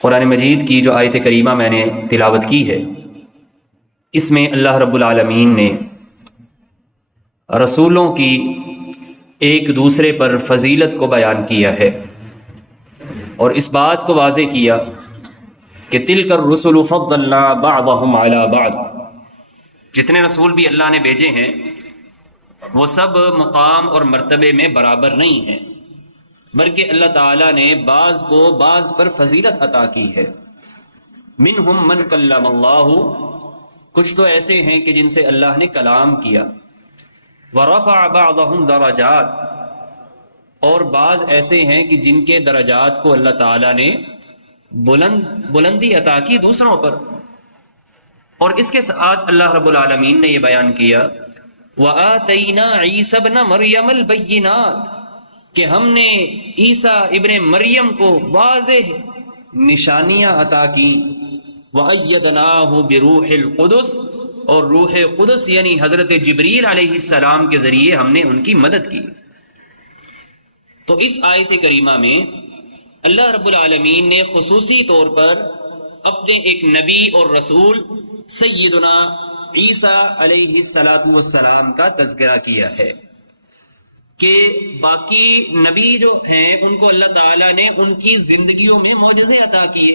قرآن مجید کی جو آیت کریمہ میں نے تلاوت کی ہے، اس میں اللہ رب العالمین نے رسولوں کی ایک دوسرے پر فضیلت کو بیان کیا ہے اور اس بات کو واضح کیا کہ تلک الرسل فضلنا بعضهم علی بعض، جتنے رسول بھی اللہ نے بھیجے ہیں وہ سب مقام اور مرتبے میں برابر نہیں ہیں، بلکہ اللہ تعالیٰ نے بعض کو بعض پر فضیلت عطا کی ہے۔ منہم من کلم اللہ، کچھ تو ایسے ہیں کہ جن سے اللہ نے کلام کیا، ورفع بعضهم درجات، اور بعض ایسے ہیں کہ جن کے درجات کو اللہ تعالیٰ نے بلندی عطا کی دوسروں پر۔ اور اس کے ساتھ اللہ رب العالمین نے یہ بیان کیا وَآتَيْنَا عِيسَى ابْنَ مَرْيَمَ الْبَيِّنَاتِ، کہ ہم نے عیسیٰ ابن مریم کو واضح نشانیاں عطا کی، وَأَيَّدْنَاهُ بِرُوحِ الْقُدُسِ، اور روح قدس یعنی حضرت جبریل علیہ السلام کے ذریعے ہم نے ان کی مدد کی۔ تو اس آیت کریمہ میں اللہ رب العالمین نے خصوصی طور پر اپنے ایک نبی اور رسول سیدنا عیسیٰ علیہ السلام کا تذکرہ کیا ہے کہ باقی نبی جو ہیں ان کو اللہ تعالیٰ نے ان کی زندگیوں میں معجزے عطا کیے،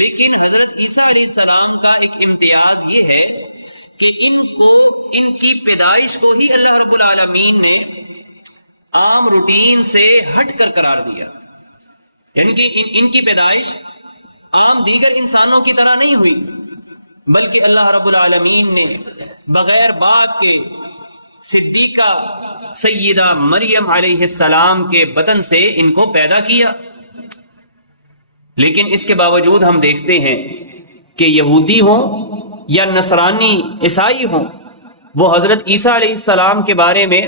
لیکن حضرت عیسیٰ علیہ السلام کا ایک امتیاز یہ ہے کہ ان کی پیدائش کو ہی اللہ رب العالمین نے عام روٹین سے ہٹ کر قرار دیا، یعنی کہ ان کی پیدائش عام دیگر انسانوں کی طرح نہیں ہوئی، بلکہ اللہ رب العالمین نے بغیر باپ کے صدیقہ سیدہ مریم علیہ السلام کے بطن سے ان کو پیدا کیا۔ لیکن اس کے باوجود ہم دیکھتے ہیں کہ یہودی ہوں یا نصرانی عیسائی ہوں، وہ حضرت عیسیٰ علیہ السلام کے بارے میں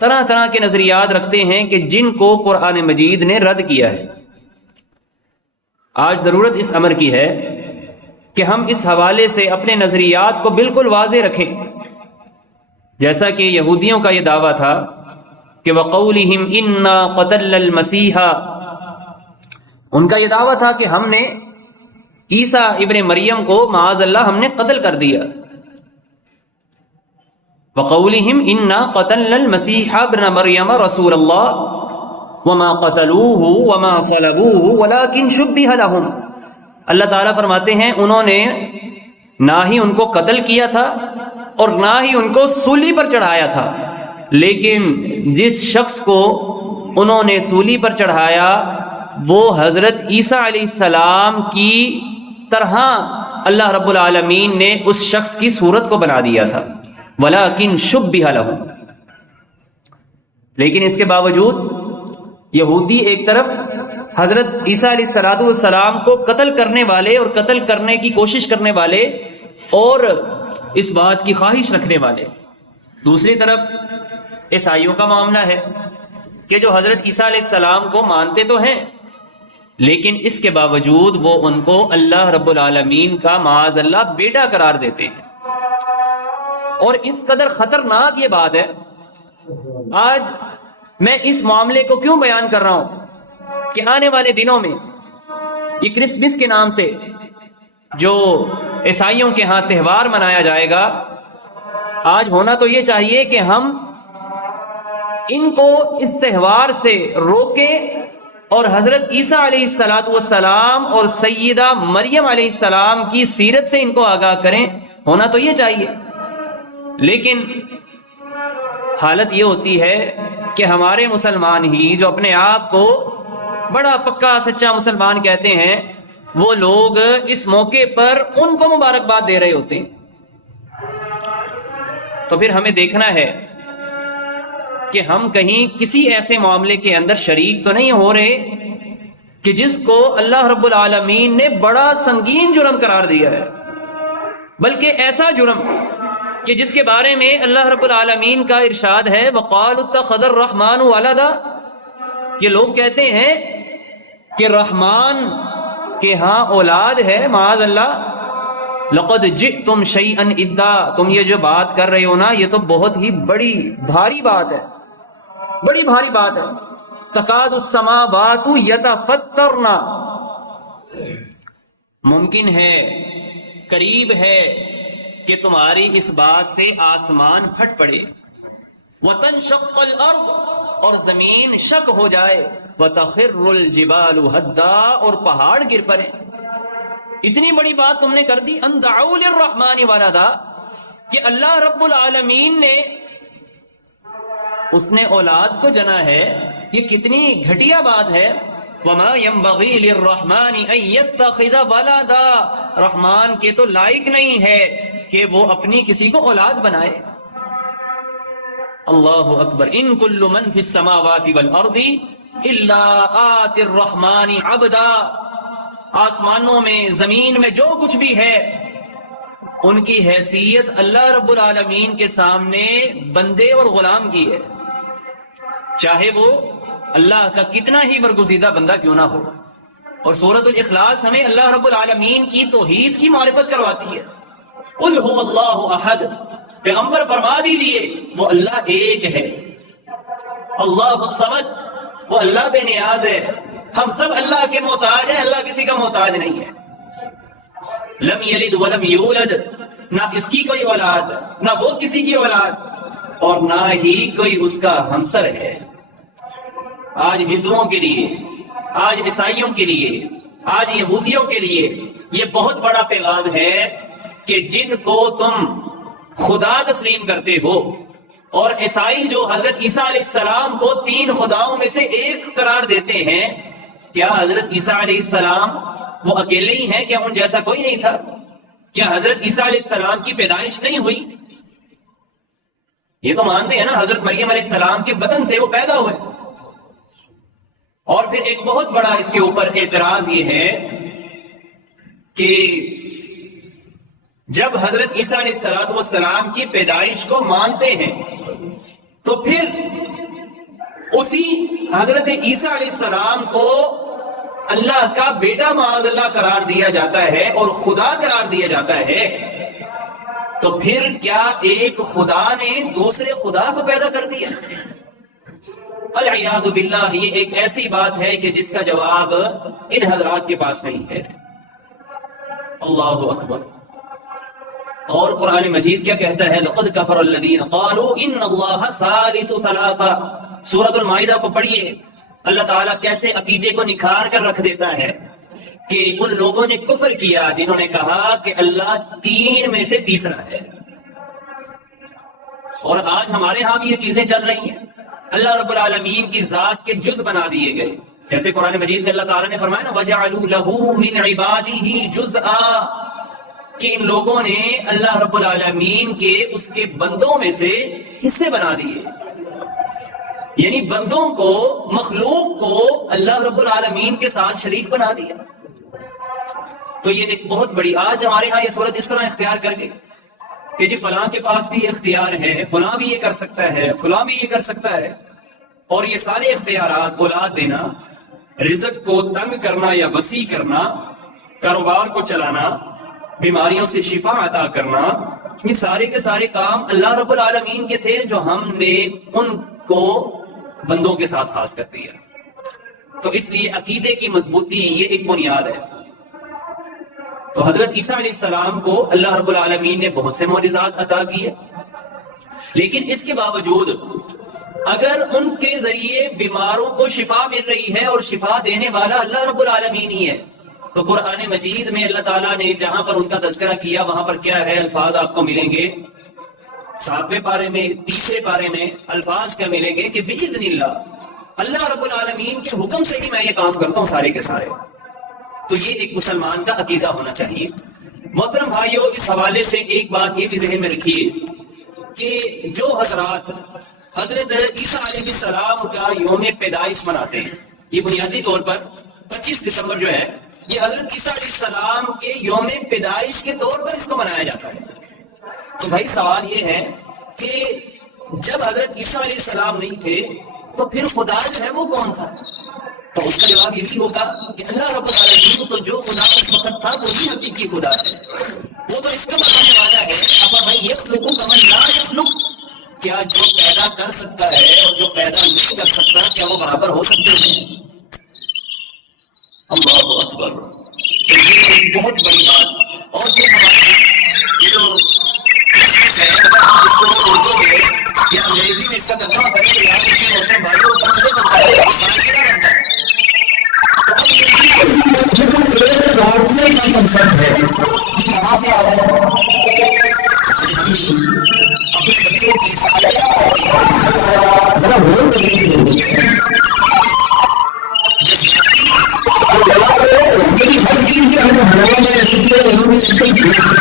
طرح طرح کے نظریات رکھتے ہیں کہ جن کو قرآن مجید نے رد کیا ہے۔ آج ضرورت اس امر کی ہے کہ ہم اس حوالے سے اپنے نظریات کو بالکل واضح رکھیں، جیسا کہ یہودیوں کا یہ دعویٰ تھا کہ وَقَوْلِهِمْ إِنَّا قَتَلْنَا الْمَسِيحَ، ان کا یہ دعویٰ تھا کہ ہم نے عیسیٰ ابن مریم کو معاذ اللہ ہم نے قتل کر دیا۔ وَقَوْلِهِمْ إِنَّا قَتَلْنَا الْمَسِيحَ ابْنَ مَرْيَمَ رَسُولَ اللَّهِ وَمَا قَتَلُوهُ وَمَا صَلَبُوهُ وَلَكِنْ شُبِّهَ لَهُمْ، اللہ تعالیٰ فرماتے ہیں انہوں نے نہ ہی ان کو قتل کیا تھا اور نہ ہی ان کو سولی پر چڑھایا تھا، لیکن جس شخص کو انہوں نے سولی پر چڑھایا وہ حضرت عیسیٰ علیہ السلام کی طرح اللہ رب العالمین نے اس شخص کی صورت کو بنا دیا تھا، وَلَكِنْ شُبِّهَ لَهُمْ۔ لیکن اس کے باوجود یہودی ایک طرف حضرت عیسیٰ علیہ السلام کو قتل کرنے والے اور قتل کرنے کی کوشش کرنے والے اور اس بات کی خواہش رکھنے والے، دوسری طرف عیسائیوں کا معاملہ ہے کہ جو حضرت عیسیٰ علیہ السلام کو مانتے تو ہیں لیکن اس کے باوجود وہ ان کو اللہ رب العالمین کا معاذ اللہ بیٹا قرار دیتے ہیں۔ اور اس قدر خطرناک یہ بات ہے، آج میں اس معاملے کو کیوں بیان کر رہا ہوں کہ آنے والے دنوں میں یہ کرسمس کے نام سے جو عیسائیوں کے ہاں تہوار منایا جائے گا، آج ہونا تو یہ چاہیے کہ ہم ان کو اس تہوار سے روکیں اور حضرت عیسیٰ علیہ السلام اور سیدہ مریم علیہ السلام کی سیرت سے ان کو آگاہ کریں، ہونا تو یہ چاہیے۔ لیکن حالت یہ ہوتی ہے کہ ہمارے مسلمان ہی جو اپنے آپ کو بڑا پکا سچا مسلمان کہتے ہیں، وہ لوگ اس موقع پر ان کو مبارکباد دے رہے ہوتے ہیں۔ تو پھر ہمیں دیکھنا ہے کہ ہم کہیں کسی ایسے معاملے کے اندر شریک تو نہیں ہو رہے کہ جس کو اللہ رب العالمین نے بڑا سنگین جرم قرار دیا ہے، بلکہ ایسا جرم کہ جس کے بارے میں اللہ رب العالمین کا ارشاد ہے وَقَالُوا اتَّخَذَ الرَّحْمَنُ وَلَدًا، یہ لوگ کہتے ہیں کہ رحمان کے ہاں اولاد ہے، معاذ اللہ۔ لَقَدْ جِئْتُمْ شَيْئًا إِدًّا، تم یہ جو بات کر رہے ہو نا یہ تو بہت ہی بڑی بھاری بات ہے، بڑی بھاری بات ہے۔ تَكَادُ السَّمَاوَاتُ يَتَفَطَّرْنَ، ممکن ہے، قریب ہے کہ تمہاری اس بات سے آسمان پھٹ پڑے، وَتَنشَقَّ الْأَرْضُ، اور زمین شق ہو جائے، وَتَخِرُّ الْجِبَالُ هَدًّا، اور پہاڑ گر پڑے۔ اتنی بڑی بات تم نے کر دی، ان دعوا للرحمن ولدا، کہ اللہ رب العالمین نے اس نے اولاد کو جنا ہے، یہ کتنی گھٹیا بات ہے۔ وما ينبغي للرحمن ان يتخذ ولدا، رحمان کے تو لائق نہیں ہے کہ وہ اپنی کسی کو اولاد بنائے۔ اللہ اکبر، ان کل من فی السماوات والارض الا آتی الرحمن عبدا، آسمانوں میں زمین میں جو کچھ بھی ہے ان کی حیثیت اللہ رب العالمین کے سامنے بندے اور غلام کی ہے، چاہے وہ اللہ کا کتنا ہی برگزیدہ بندہ کیوں نہ ہو۔ اور سورۃ الاخلاص ہمیں اللہ رب العالمین کی توحید کی معرفت کرواتی ہے۔ قل هو اللہ احد، پیغمبر فرما دیجیے وہ اللہ ایک ہے، اللہ الصمد، وہ اللہ بے نیاز ہے، ہم سب اللہ کے محتاج ہیں، اللہ کسی کا محتاج نہیں ہے۔ لم یلد ولم یولد، نہ اس کی کوئی اولاد، نہ وہ کسی کی اولاد، اور نہ ہی کوئی اس کا ہمسر ہے۔ آج ہندوؤں کے لیے، آج عیسائیوں کے لیے، آج یہودیوں کے لیے یہ بہت بڑا پیغام ہے کہ جن کو تم خدا تسلیم کرتے ہو، اور عیسائی جو حضرت عیسیٰ علیہ السلام کو 3 خداؤں میں سے ایک قرار دیتے ہیں، کیا حضرت عیسیٰ علیہ السلام وہ اکیلے ہی ہیں؟ کیا ان جیسا کوئی نہیں تھا؟ کیا حضرت عیسیٰ علیہ السلام کی پیدائش نہیں ہوئی؟ یہ تو مانتے ہیں نا، حضرت مریم علیہ السلام کے بدن سے وہ پیدا ہوئے۔ اور پھر ایک بہت بڑا اس کے اوپر اعتراض یہ ہے کہ جب حضرت عیسیٰ علیہ السلام کی پیدائش کو مانتے ہیں تو پھر اسی حضرت عیسیٰ علیہ السلام کو اللہ کا بیٹا معاذ اللہ قرار دیا جاتا ہے اور خدا قرار دیا جاتا ہے، تو پھر کیا ایک خدا نے دوسرے خدا کو پیدا کر دیا؟ العیاذ باللہ، یہ ایک ایسی بات ہے کہ جس کا جواب ان حضرات کے پاس نہیں ہے۔ اللہ اکبر۔ اور قرآن مجید کیا کہتا ہے؟ لقد کفر الذین قالوا ان اللہ ثالث ثلاثہ، سورۃ المائدہ کو پڑھیے، اللہ تعالیٰ کیسے عقیدے کو نکھار کر رکھ دیتا ہے کہ ان لوگوں نے کفر کیا جنہوں نے کہا کہ اللہ 3 میں سے تیسرا ہے۔ اور آج ہمارے ہاں بھی یہ چیزیں چل رہی ہیں، اللہ رب العالمین کی ذات کے جز بنا دیے گئے، جیسے قرآن مجید میں اللہ تعالیٰ نے فرمایا نا وَجَعَلُوا لَهُ مِنْ عِبَادِهِ جُزْءًا، کہ ان لوگوں نے اللہ رب العالمین کے اس کے بندوں میں سے حصے بنا دیے، یعنی بندوں کو، مخلوق کو اللہ رب العالمین کے ساتھ شریک بنا دیا۔ تو یہ ایک بہت بڑی، آج ہمارے ہاں یہ صورت اس طرح اختیار کر گئی کہ جی فلاں کے پاس بھی اختیار ہے، فلاں بھی یہ کر سکتا ہے، فلاں بھی یہ کر سکتا ہے، اور یہ سارے اختیارات، اولاد دینا، رزق کو تنگ کرنا یا وسیع کرنا، کاروبار کو چلانا، بیماریوں سے شفا عطا کرنا، یہ سارے کے سارے کام اللہ رب العالمین کے تھے جو ہم نے ان کو بندوں کے ساتھ خاص کر دیا۔ تو اس لیے عقیدے کی مضبوطی یہ ایک بنیاد ہے۔ تو حضرت عیسیٰ علیہ السلام کو اللہ رب العالمین نے بہت سے معجزات عطا کیے، لیکن اس کے باوجود اگر ان کے ذریعے بیماروں کو شفا مل رہی ہے اور شفا دینے والا اللہ رب العالمین ہی ہے، تو قرآن مجید میں اللہ تعالیٰ نے جہاں پر ان کا تذکرہ کیا وہاں پر کیا ہے؟ الفاظ آپ کو ملیں گے 7ویں پارے میں، 30ویں پارے میں الفاظ کیا ملیں گے کہ بِإِذْنِ اللَّهِ، اللہ رب العالمین کے حکم سے ہی میں یہ کام کرتا ہوں سارے کے سارے۔ تو یہ ایک مسلمان کا عقیدہ ہونا چاہیے۔ محترم بھائیو، اس حوالے سے ایک بات یہ بھی ذہن میں رکھیے کہ جو حضرات حضرت عیسیٰ علیہ السلام کا یوم پیدائش مناتے ہیں، یہ بنیادی طور پر 25 دسمبر جو ہے یہ حضرت عیسیٰ علیہ السلام کے یوم پیدائش کے طور پر اس کو منایا جاتا ہے۔ تو بھائی سوال یہ ہے کہ جب حضرت عیسیٰ علیہ السلام نہیں تھے تو پھر خدا جو ہے وہ کون تھا؟ تو اس کا جواب یہی ہوگا کہ اللہ رب العالمین تو جو خدا اس وقت تھا وہی حقیقی خدا ہے، وہ تو اس کا بتانے والا ہے اب بھائی یخلق کمن لا یخلق، کیا جو پیدا کر سکتا ہے اور جو پیدا نہیں کر سکتا کیا وہ برابر ہو سکتے ہیں؟ اللہ اکبر۔ بہت بڑی بات. اور پھر ہمارے یہ جو ہے اگر ہم اس کو اردو میں یا انگریزی میں اس کا ترجمہ کریں تو یہاں کے ہوتے ہیں بھائی وہ تنظیم کرتا ہے مشاہدہ رہتا ہے. یہ جو ایک روٹنے کا کنسپٹ ہے یہ کہاں سے آ رہا ہے؟ اپنے بچوں کی ذرا غور کرنے کی ضرورت ہے. ہر چیز جو ہے ہمارے میں ایسی چیزیں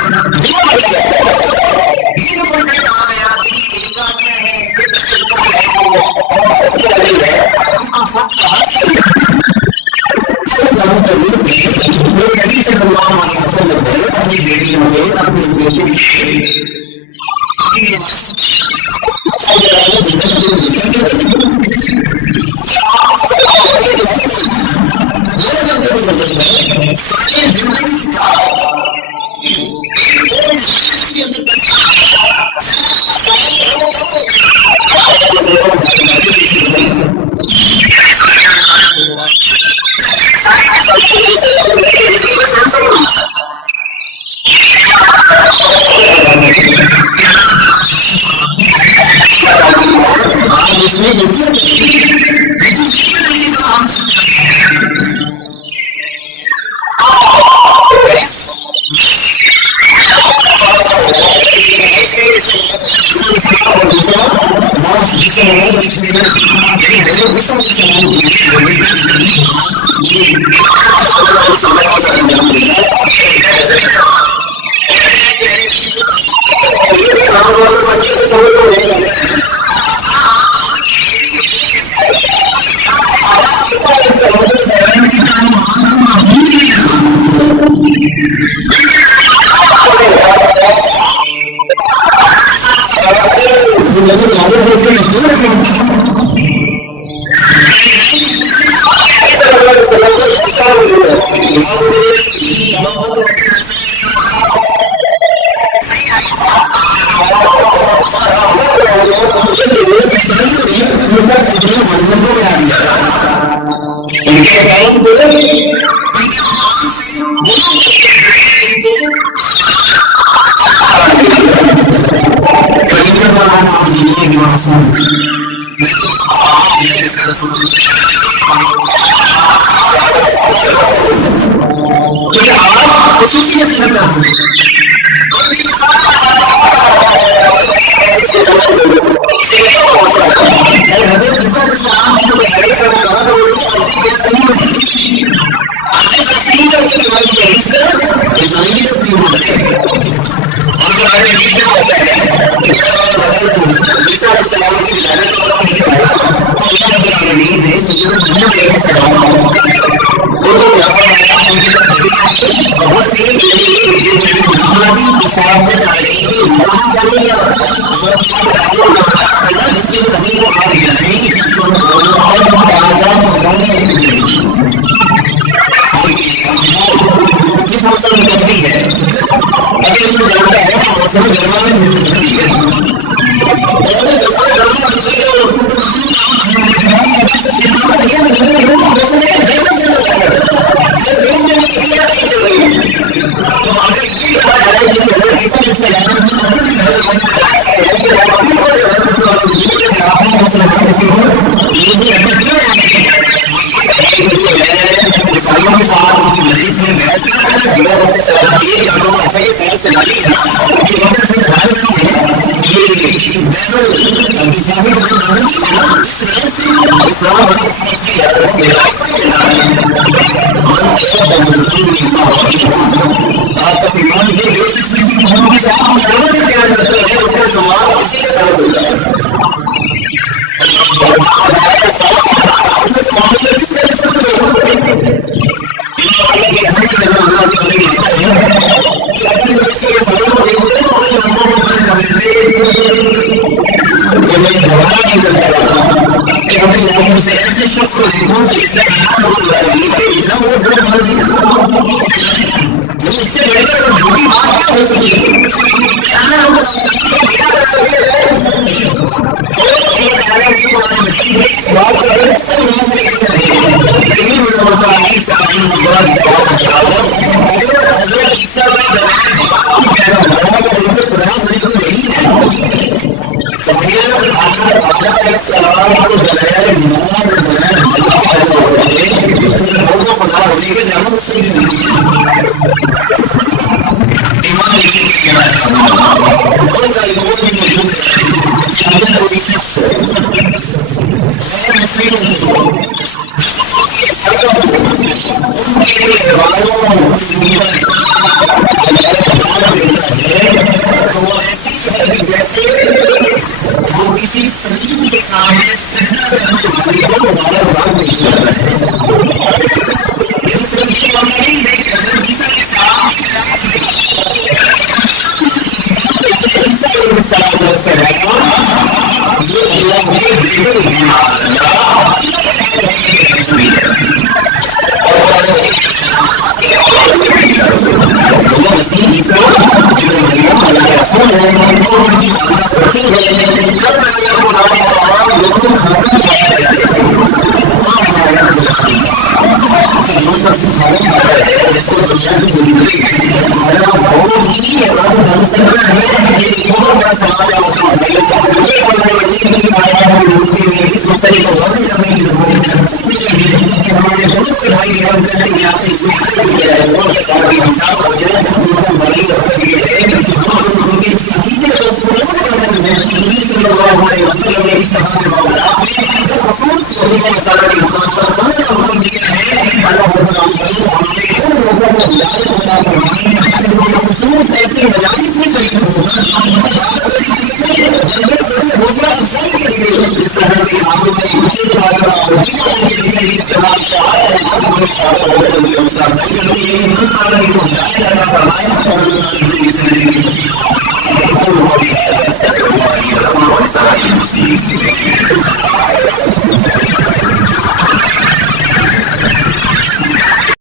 فرمایا